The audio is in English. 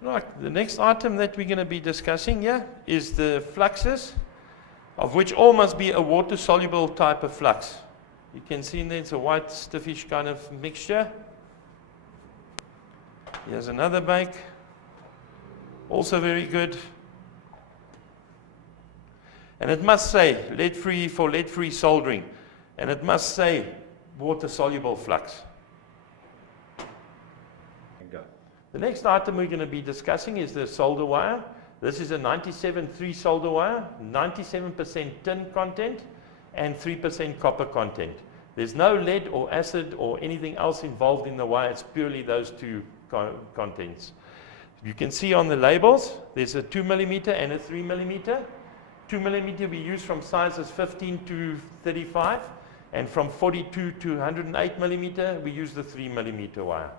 Right, the next item that we're going to be discussing here is the fluxes, of which all must be a water-soluble type of flux. You can see in there it's a white, stiffish kind of mixture. Here's another bake, also very good. And it must say lead-free for lead-free soldering, and it must say water-soluble flux. The next item we're going to be discussing is the solder wire. This is a 97-3 solder wire, 97% tin content and 3% copper content. There's no lead or acid or anything else involved in the wire. It's purely those two contents. You can see on the labels, there's a 2 millimeter and a 3 millimeter. 2 millimeter we use from sizes 15 to 35, and from 42 to 108 millimeter we use the 3 millimeter wire.